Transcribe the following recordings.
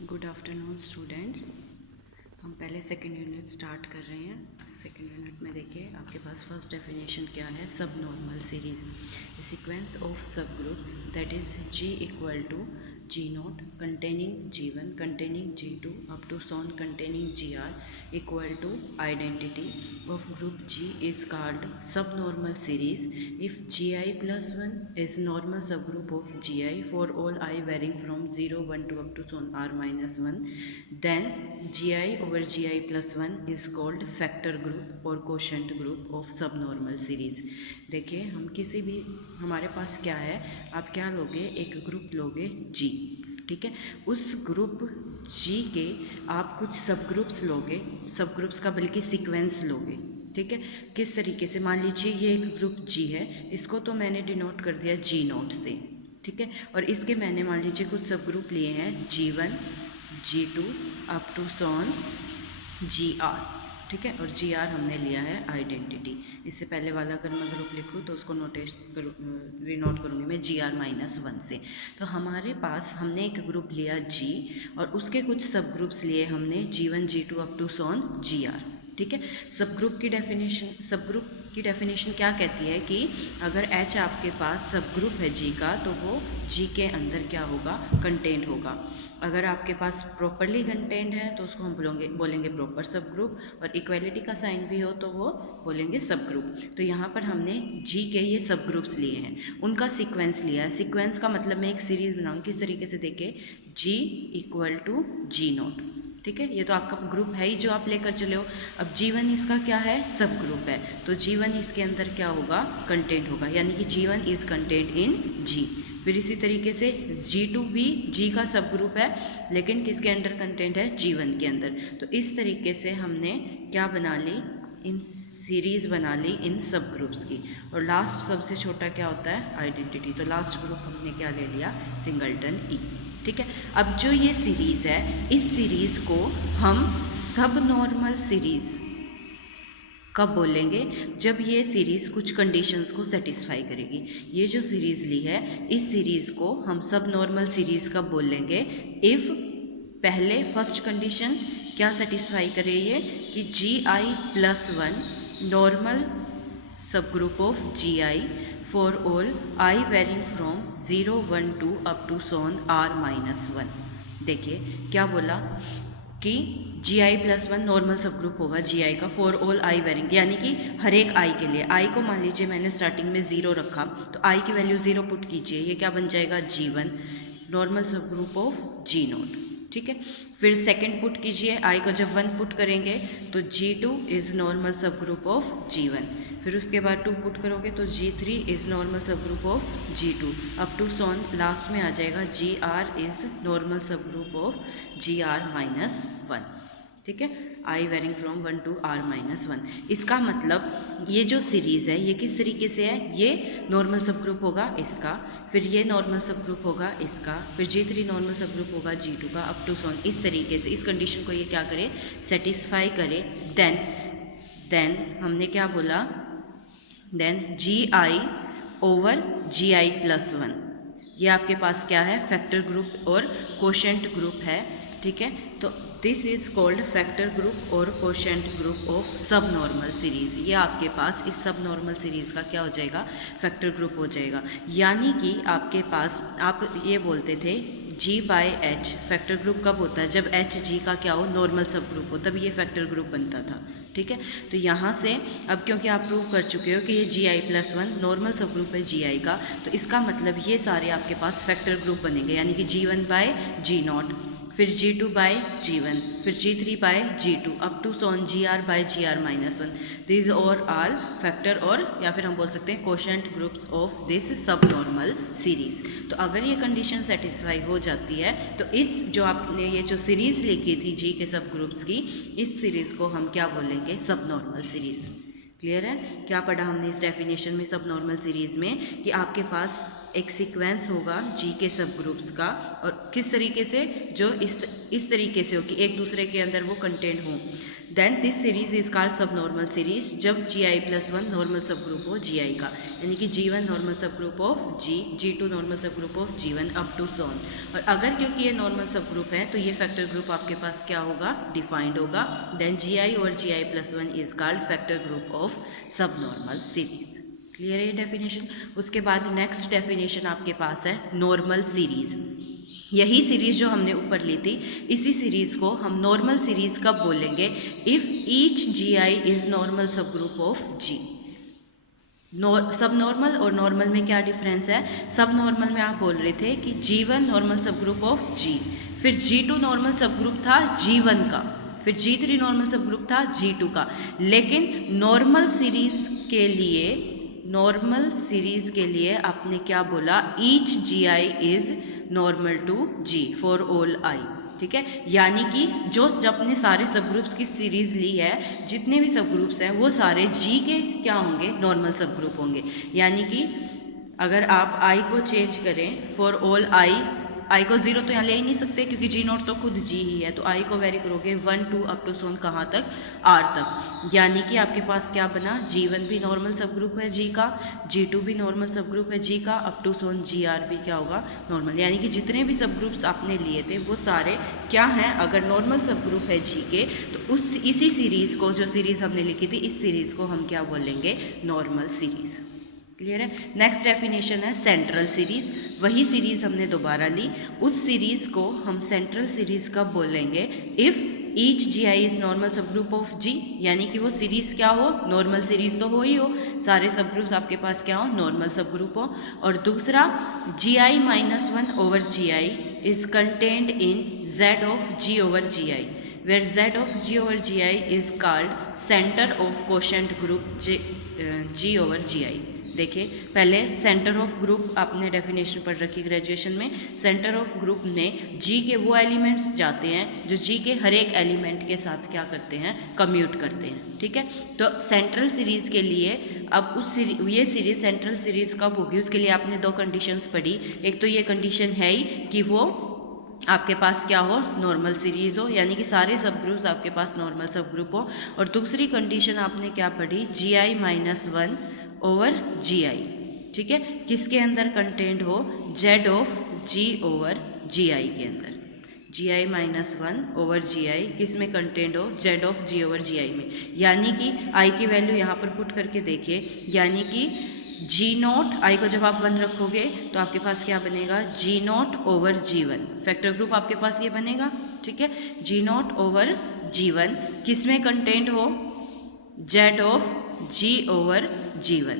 Good afternoon students. हम पहले second unit start कर रहे हैं। सेकेंड यूनिट में देखिए आपके पास फर्स्ट डेफिनेशन क्या है। Sub normal series sequence of sub groups that is G equal to G naught containing G one containing G two up to so on containing G R equal to identity of group G is called sub normal series if G I plus one is normal subgroup of GI for all I varying from 0, 1 to up to son R minus 1, then GI over GI plus 1 is called factor group or quotient group of subnormal series। देखिए हम किसी भी हमारे पास क्या है, आप क्या लोगे, एक ग्रुप लोगे G, ठीक है। उस ग्रुप G के आप कुछ सब ग्रुप्स लोगे, सब ग्रुप्स का बल्कि सीक्वेंस लोगे, ठीक है। किस तरीके से, मान लीजिए ये एक ग्रुप जी है, इसको तो मैंने डिनोट कर दिया जी नोट से, ठीक है। और इसके मैंने मान लीजिए कुछ सब ग्रुप लिए हैं G one G two up to so on G R, ठीक है। और जी आर हमने लिया है आइडेंटिटी। इससे पहले वाला अगर मैं ग्रुप लिखूँ तो उसको नोटेश करूँ, रीनोट करूँगी मैं जी आर माइनस वन से। तो हमारे पास हमने एक ग्रुप लिया जी और उसके कुछ सब ग्रुप्स लिए हमने G one G two up to so on G R, ठीक है। सब ग्रुप की डेफिनेशन क्या कहती है कि अगर H आपके पास सब ग्रुप है G का तो वो G के अंदर क्या होगा, कंटेंट होगा। अगर आपके पास प्रॉपरली कंटेंट है तो उसको हम बोलेंगे प्रॉपर सब ग्रुप, और इक्वलिटी का साइन भी हो तो वो बोलेंगे सब ग्रुप। तो यहाँ पर हमने G के ये सब ग्रुप्स लिए हैं, उनका सीक्वेंस लिया है। सीक्वेंस का मतलब मैं एक सीरीज़ बनाऊँगी, किस तरीके से देखे, G equal to G naught, ठीक है। ये तो आपका ग्रुप है ही जो आप लेकर चले हो। अब जीवन इसका क्या है, सब ग्रुप है, तो जीवन इसके अंदर क्या होगा, कंटेंट होगा, यानी कि जीवन इज कंटेंट इन जी। फिर इसी तरीके से G2 भी जी का सब ग्रुप है, लेकिन किसके अंडर कंटेंट है, जीवन के अंदर। तो इस तरीके से हमने क्या बना ली, इन सीरीज़ बना ली इन सब ग्रुप्स की। और लास्ट सबसे छोटा क्या होता है, आइडेंटिटी। तो लास्ट ग्रुप हमने क्या ले लिया, सिंगलटन ई, ठीक है। अब जो ये सीरीज़ है, इस सीरीज़ को हम सब नॉर्मल सीरीज़ कब बोलेंगे, जब ये सीरीज़ कुछ कंडीशंस को सेटिस्फाई करेगी। ये जो सीरीज़ ली है, इस सीरीज़ को हम सब नॉर्मल सीरीज़ कब बोलेंगे, इफ़ पहले फर्स्ट कंडीशन क्या सेटिस्फाई करे ये, कि G I plus one normal sub group of G I for all I varying from 0, 1, 2 up to so on R minus one. देखिए क्या बोला कि G I plus one normal sub group होगा G आई का फॉर ऑल आई वेरिंग, यानी कि हर एक आई के लिए। आई को मान लीजिए मैंने स्टार्टिंग में 0 रखा, तो आई की वैल्यू 0 पुट कीजिए, ये क्या बन जाएगा, जी one normal sub group of ji naught, ठीक है। फिर सेकंड पुट कीजिए, आई को जब 1 पुट करेंगे तो G2 is normal sub group of G1। फिर उसके बाद 2 पुट करोगे तो G3 is normal sub group of G2 up to so on last में आ जाएगा GR is normal sub group of GR minus one, ठीक है। I varying from 1 to R minus one. इसका मतलब ये जो सीरीज़ है ये किस तरीके से है, ये नॉर्मल सब ग्रुप होगा इसका, फिर ये नॉर्मल सब ग्रुप होगा इसका, फिर G3 नॉर्मल सब ग्रुप होगा G2 का अप टू सॉन। इस तरीके से इस कंडीशन को ये क्या करे, सेटिस्फाई करे। देन हमने क्या बोला, then G I over G I plus one, ये आपके पास क्या है, फैक्टर ग्रुप और कोशेंट ग्रुप है, ठीक है। तो this is called factor group और quotient group of sub normal series. ये आपके पास इस सब नॉर्मल सीरीज़ का क्या हो जाएगा, फैक्टर ग्रुप हो जाएगा। यानी कि आपके पास, आप ये बोलते थे G by H factor group कब होता है, जब H G का क्या हो, नॉर्मल सब ग्रुप हो, तब ये फैक्टर ग्रुप बनता था, ठीक है। तो यहाँ से अब क्योंकि आप प्रूव कर चुके हो कि ये जी I plus one normal sub group है जी आई का, तो इसका मतलब ये सारे आपके पास फैक्टर ग्रुप बनेंगे, यानी कि G1 बाय जी नॉट, फिर G2 बाय G1, फिर G3 by G2 up to so on GR by GR minus one. This और ऑल फैक्टर, और या फिर हम बोल सकते हैं quotient groups of this sub normal series. तो अगर ये कंडीशन सेटिस्फाई हो जाती है तो इस जो आपने ये जो सीरीज़ लिखी थी जी के सब ग्रुप्स की, इस सीरीज़ को हम क्या बोलेंगे, सब नॉर्मल सीरीज़। क्लियर है, क्या पढ़ा हमने इस डेफिनेशन में सब नॉर्मल सीरीज़ में, कि आपके पास एक सीक्वेंस होगा जी के सब ग्रुप्स का, और किस तरीके से, जो इस तरीके से हो कि एक दूसरे के अंदर वो कंटेंट हो। Then this series is called sub normal series जब Gi+1 नॉर्मल सब ग्रुप हो Gi का, यानी कि G1 normal sub group of G, G2 normal sub group of G1 up to so on. और अगर क्योंकि ये नॉर्मल सब ग्रुप है तो ये फैक्टर ग्रुप आपके पास क्या होगा, डिफाइंड होगा। देन Gi और Gi+1 is called factor group of sub normal series. Clear है ये डेफिनेशन। उसके बाद नेक्स्ट डेफिनेशन आपके पास है नॉर्मल सीरीज। यही सीरीज जो हमने ऊपर ली थी, इसी सीरीज को हम नॉर्मल सीरीज कब बोलेंगे, if each Gi is normal sub group of G। सब नॉर्मल और नॉर्मल में क्या डिफरेंस है, सब नॉर्मल में आप बोल रहे थे कि G1 normal sub group of G, फिर G2 नॉर्मल सब ग्रुप था G1 का, फिर G3 नॉर्मल सब ग्रुप था G2 का। लेकिन नॉर्मल सीरीज के लिए आपने क्या बोला, each Gi is normal to G for all I। ठीक है, यानी कि जो जब अपने सारे सब ग्रुप्स की सीरीज ली है, जितने भी सब ग्रुप्स हैं वो सारे G के क्या होंगे, नॉर्मल सब ग्रुप होंगे। यानी कि अगर आप I को चेंज करें फॉर ऑल I को 0 तो यहाँ ले ही नहीं सकते क्योंकि G0 तो खुद G ही है, तो I को वेरी करोगे 1 2 अप टू सोन कहाँ तक, R तक। यानी कि आपके पास क्या बना, G1 भी नॉर्मल सब ग्रुप है G का, G2 भी नॉर्मल सब ग्रुप है G का, अप टू सोन GR भी क्या होगा, नॉर्मल। यानी कि जितने भी सब ग्रुप्स आपने लिए थे वो सारे क्या हैं, अगर नॉर्मल सब ग्रुप है G के, तो इसी सीरीज़ को, जो सीरीज़ हमने लिखी थी, इस सीरीज़ को हम क्या बोलेंगे, नॉर्मल सीरीज़। क्लियर है। नेक्स्ट डेफिनेशन है सेंट्रल सीरीज। वही सीरीज हमने दोबारा ली, उस सीरीज को हम सेंट्रल सीरीज कब बोलेंगे, if each Gi is normal sub group of G, यानी कि वो सीरीज क्या हो, नॉर्मल सीरीज तो हो ही हो, सारे सब ग्रुप्स आपके पास क्या हो, नॉर्मल सब ग्रुप हो। और दूसरा Gi-1 over Gi is contained in Z of G over Gi, where Z of G over Gi is called center of quotient group G over Gi। देखिए, पहले सेंटर ऑफ ग्रुप आपने definition पढ़ रखी graduation में। Centre of group में G के वो elements जाते हैं जो G के हर एक एलिमेंट के साथ क्या करते हैं, कम्यूट करते हैं। ठीक है, तो सेंट्रल सीरीज के लिए अब ये सीरीज सेंट्रल सीरीज कब होगी, उसके लिए आपने दो कंडीशंस पढ़ी। एक तो ये कंडीशन है ही कि वो आपके पास क्या हो, नॉर्मल सीरीज हो, यानी कि सारे सब ग्रुप्स आपके पास नॉर्मल सब ग्रुप हो। और दूसरी कंडीशन आपने क्या पढ़ी, Gi-1 ओवर Gi। ठीक है, किसके अंदर कंटेंट हो, Z of G over Gi के अंदर। Gi-1 ओवर Gi किस में कंटेंट हो, Z of G over Gi में। यानी कि I की वैल्यू यहाँ पर पुट करके देखिए, यानी कि G0 I को जब आप 1 रखोगे तो आपके पास क्या बनेगा, G0 over G1, factor group आपके पास ये बनेगा। ठीक है, G0 ओवर G1 किस में कंटेंट हो, Z of G over G1।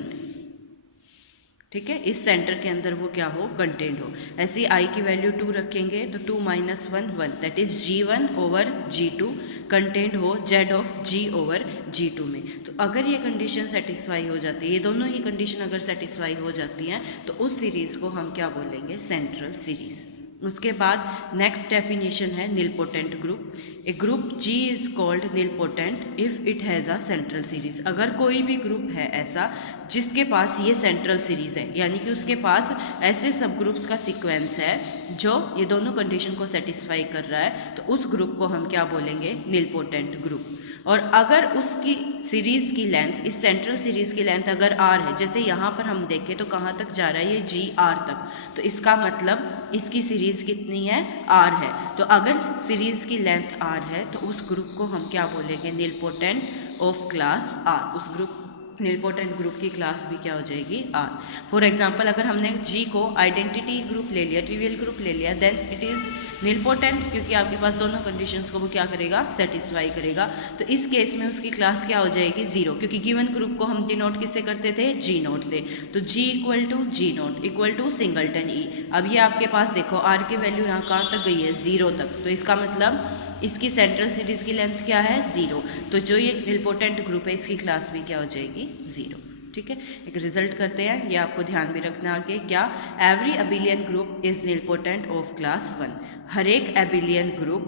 ठीक है, इस सेंटर के अंदर वो क्या हो, कंटेंट हो। ऐसे I की वैल्यू 2 रखेंगे तो 2 - 1 1, that is G1 over G2 content हो Z of G over G2 में। तो अगर ये कंडीशन सेटिस्फाई हो जाती है, ये दोनों ही कंडीशन अगर सेटिस्फाई हो जाती हैं, तो उस सीरीज़ को हम क्या बोलेंगे, सेंट्रल सीरीज़। उसके बाद नेक्स्ट डेफिनेशन है nilpotent group. A group G is called nilpotent if it has a central series. अगर कोई भी ग्रुप है ऐसा जिसके पास ये सेंट्रल सीरीज है, यानी कि उसके पास ऐसे सब ग्रुप्स का सीक्वेंस है जो ये दोनों कंडीशन को सेटिस्फाई कर रहा है, तो उस ग्रुप को हम क्या बोलेंगे, निलपोटेंट ग्रुप। और अगर उसकी सीरीज़ की लेंथ, इस सेंट्रल सीरीज़ की लेंथ अगर R है, जैसे यहाँ पर हम देखें तो कहाँ तक जा रहा है ये GR तक, तो इसका मतलब इसकी सीरीज़ कितनी है, R है। तो अगर सीरीज़ की लेंथ R है तो उस ग्रुप को हम क्या बोलेंगे, निलपोटेंट ऑफ क्लास R। उस ग्रुप निलपोटेंट ग्रुप की क्लास भी क्या हो जाएगी, R। फॉर एग्जाम्पल अगर हमने G को आइडेंटिटी ग्रुप ले लिया, ट्रिवियल ग्रुप ले लिया, देन इट इज़ निलपोटेंट, क्योंकि आपके पास दोनों कंडीशंस को वो क्या करेगा, सेटिस्फाई करेगा। तो इस केस में उसकी क्लास क्या हो जाएगी, 0, क्योंकि गिवन ग्रुप को हम डिनोट किससे करते थे, G0 से। तो G equal to G0 equal to singleton E। अब ये आपके पास देखो R की वैल्यू यहाँ कहाँ तक गई है, 0 तक। तो इसका मतलब इसकी सेंट्रल सीरीज की लेंथ क्या है, 0। तो जो ये निलपोटेंट ग्रुप है इसकी क्लास भी क्या हो जाएगी, 0। ठीक है, एक रिजल्ट करते हैं, ये आपको ध्यान भी रखना आगे। क्या, every abelian group is nilpotent of class 1। हर एक एबिलियन ग्रुप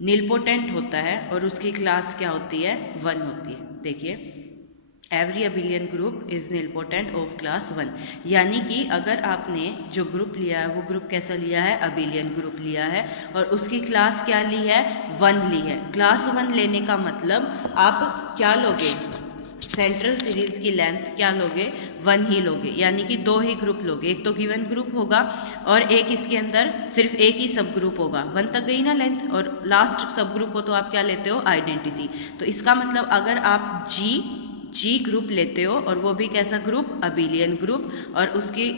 निलपोटेंट होता है और उसकी क्लास क्या होती है, 1 होती है। देखिए every abelian group is nilpotent of class 1। यानी कि अगर आपने जो ग्रुप लिया है वो ग्रुप कैसा लिया है, अबिलियन ग्रुप लिया है, और उसकी क्लास क्या ली है, 1 ली है। क्लास 1 लेने का मतलब आप क्या लोगे, सेंट्रल सीरीज की लेंथ क्या लोगे, 1 ही लोगे। यानी कि 2 ही ग्रुप लोगे, एक तो गिवन ग्रुप होगा और एक इसके अंदर सिर्फ एक ही सब ग्रुप होगा। 1 तक गई ना लेंथ, और लास्ट सब ग्रुप हो तो आप क्या लेते हो, आइडेंटिटी। तो इसका मतलब अगर आप जी ग्रुप लेते हो और वो भी कैसा ग्रुप, अबिलियन ग्रुप, और उसकी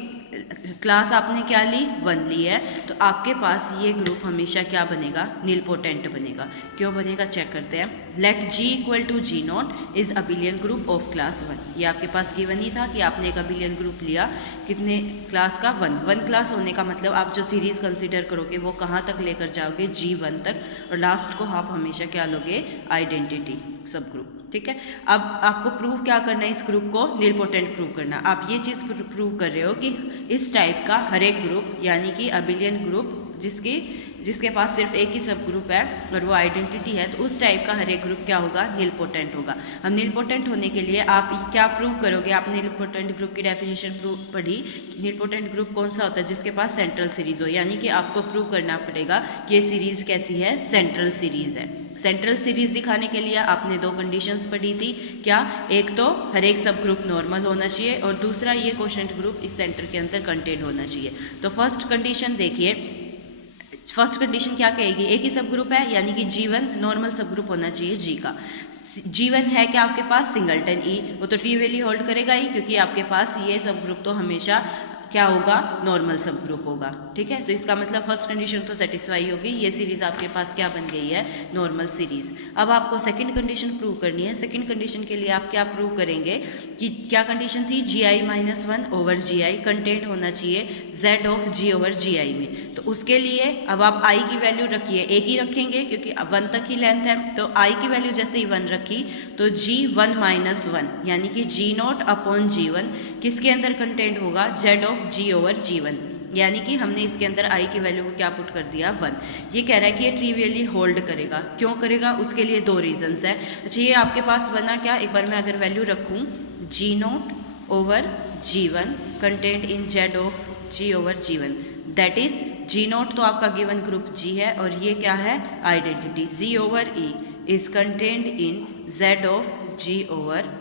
क्लास आपने क्या ली, 1 ली है, तो आपके पास ये ग्रुप हमेशा क्या बनेगा, निलपोटेंट बनेगा। क्यों बनेगा चेक करते हैं। Let G equal to G naught is abelian group of class 1। ये आपके पास गिवन ही था कि आपने एक अबिलियन ग्रुप लिया, कितने क्लास का, 1 क्लास होने का मतलब आप जो सीरीज कंसिडर करोगे वो कहाँ तक लेकर जाओगे, G1 तक, और लास्ट को आप हमेशा क्या लोगे, आइडेंटिटी सब ग्रुप। ठीक है, अब आपको प्रूव क्या करना है, इस ग्रुप को निलपोटेंट प्रूव करना। आप ये चीज़ प्रूव कर रहे हो कि इस टाइप का हर एक ग्रुप, यानी कि अबिलियन ग्रुप जिसके पास सिर्फ एक ही सब ग्रुप है और वो आइडेंटिटी है, तो उस टाइप का हर एक ग्रुप क्या होगा, निलपोटेंट होगा। हम निलपोटेंट होने के लिए आप क्या प्रूव करोगे, आपने निलपोटेंट ग्रुप की डेफिनेशन प्रूव पढ़ी। निलपोटेंट ग्रुप कौन सा होता है, जिसके पास सेंट्रल सीरीज हो। यानी कि आपको प्रूव करना पड़ेगा कि ये सीरीज कैसी है, सेंट्रल सीरीज है। सेंट्रल सीरीज दिखाने के लिए आपने 2 कंडीशंस पढ़ी थी, क्या, एक तो हर एक सब ग्रुप नॉर्मल होना चाहिए, और दूसरा ये क्वोशंट ग्रुप इस सेंटर के अंदर कंटेन होना चाहिए। तो फर्स्ट कंडीशन देखिए, फर्स्ट कंडीशन क्या कहेगी, एक ही सब ग्रुप है, यानी कि G1 नॉर्मल सब ग्रुप होना चाहिए G का। G1 है क्या आपके पास, सिंगलटन E, वो तो ट्रिवियली होल्ड करेगा ही, क्योंकि आपके पास ये सब ग्रुप तो हमेशा क्या होगा, नॉर्मल सब ग्रुप होगा। ठीक है, तो इसका मतलब फर्स्ट कंडीशन तो सेटिस्फाई होगी, ये सीरीज आपके पास क्या बन गई है, नॉर्मल सीरीज। अब आपको सेकंड कंडीशन प्रूव करनी है। सेकंड कंडीशन के लिए आप क्या प्रूव करेंगे कि क्या कंडीशन थी, Gi-1 ओवर Gi कंटेंट होना चाहिए Z of G over Gi में। तो उसके लिए अब आप I की वैल्यू रखिए, एक ही रखेंगे क्योंकि 1 तक ही लेंथ है, तो I की वैल्यू जैसे ही 1 रखी तो G1-1 यानी कि G0 अपॉन G1 किसके अंदर कंटेंट होगा, Z of G over G1। यानी कि हमने इसके अंदर I की वैल्यू को क्या पुट कर दिया, 1। ये कह रहा है कि ये ट्रिवियली होल्ड करेगा। क्यों करेगा, उसके लिए 2 रीजंस है। अच्छा, ये आपके पास बना क्या, एक बार मैं अगर वैल्यू रखूँ, G0 over G1 content in Z of G over G1, that is G0 तो आपका गिवन ग्रुप G है, और ये क्या है, identity Z over E is content in Z of G over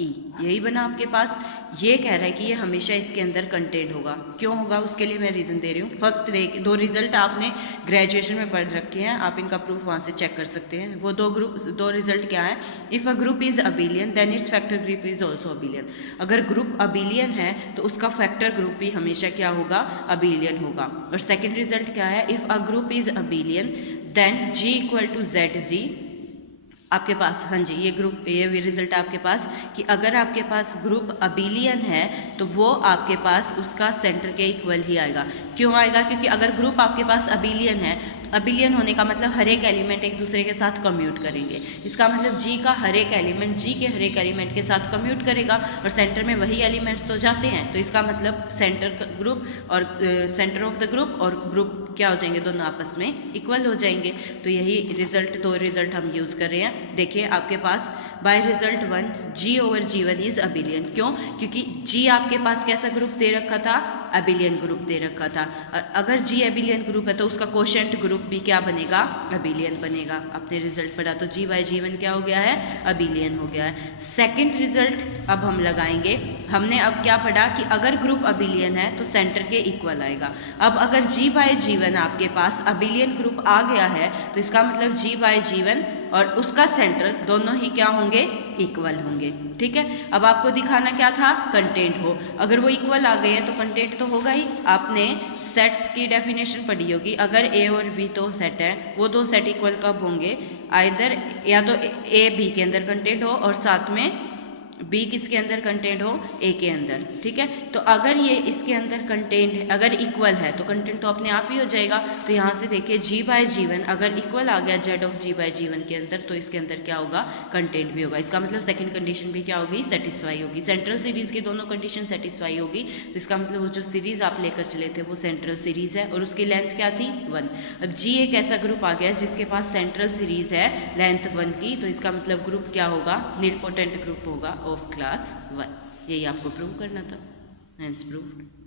E। यही बना आपके पास। ये कह रहा है कि ये हमेशा इसके अंदर कंटेंट होगा। क्यों होगा, उसके लिए मैं रीज़न दे रही हूँ। फर्स्ट 2 रिजल्ट आपने ग्रेजुएशन में पढ़ रखे हैं, आप इनका प्रूफ वहाँ से चेक कर सकते हैं। वो 2 रिजल्ट क्या है, if a group is abelian then its factor group is also abelian. अगर ग्रुप अबिलियन है तो उसका फैक्टर ग्रुप भी हमेशा क्या होगा, अबिलियन होगा। और सेकेंड रिजल्ट क्या है, if a group is abelian then G equal to ZG आपके पास, हाँ जी, ये भी रिजल्ट आपके पास कि अगर आपके पास ग्रुप अबिलियन है तो वो आपके पास उसका सेंटर के इक्वल ही आएगा। क्यों आएगा, क्योंकि अगर ग्रुप आपके पास अबिलियन है, अबिलियन होने का मतलब हर एक एलिमेंट एक दूसरे के साथ कम्यूट करेंगे। इसका मतलब G का हर एक एलिमेंट G के हर एक एलिमेंट के साथ कम्यूट करेगा, और सेंटर में वही एलिमेंट्स तो जाते हैं। तो इसका मतलब सेंटर ग्रुप और सेंटर ऑफ द ग्रुप और ग्रुप क्या हो जाएंगे, दोनों आपस में इक्वल हो जाएंगे। तो यही रिजल्ट, 2 रिजल्ट हम यूज़ कर रहे हैं। देखिए आपके पास by result 1 G over G1 is abelian. क्यों, क्योंकि G आपके पास कैसा ग्रुप दे रखा था, अबिलियन ग्रुप दे रखा था। और अगर G अबिलियन ग्रुप है तो उसका कोशेंट ग्रुप भी क्या बनेगा, अबिलियन बनेगा। आपने रिजल्ट पढ़ा तो G बाय G1 क्या हो गया है, अबिलियन हो गया है। सेकेंड रिजल्ट अब हम लगाएंगे। हमने अब क्या पढ़ा कि अगर ग्रुप अबिलियन है तो सेंटर के इक्वल आएगा। अब अगर G बाय G1 आपके पास अबिलियन ग्रुप आ गया है तो इसका मतलब G बाय G1 और उसका सेंटर दोनों ही क्या होंगे, इक्वल होंगे। ठीक है, अब आपको दिखाना क्या था, कंटेंट हो। अगर वो इक्वल आ गए हैं तो कंटेंट तो होगा ही। आपने सेट्स की डेफिनेशन पढ़ी होगी, अगर A और B तो सेट है, वो 2 सेट इक्वल कब होंगे, आइदर या तो A B के अंदर कंटेंट हो और साथ में B किसके अंदर कंटेंट हो, A के अंदर। ठीक है, तो अगर ये इसके अंदर कंटेंट है, अगर इक्वल है तो कंटेंट तो अपने आप ही हो जाएगा। तो यहाँ से देखिए G बाय G1 अगर इक्वल आ गया Z of G bye G1 के अंदर, तो इसके अंदर क्या होगा, कंटेंट भी होगा। इसका मतलब सेकंड कंडीशन भी क्या होगी, सेटिस्फाई होगी। सेंट्रल सीरीज की दोनों कंडीशन सेटिस्फाई होगी, तो इसका मतलब वो जो सीरीज आप लेकर चले थे वो सेंट्रल सीरीज है, और उसकी लेंथ क्या थी, 1। अब G एक ऐसा ग्रुप आ गया जिसके पास सेंट्रल सीरीज है लेंथ 1 की, तो इसका मतलब ग्रुप क्या होगा, निलपोटेंट ग्रुप होगा ऑफ क्लास 1। यही आपको प्रूव करना था, हेंस प्रूव्ड।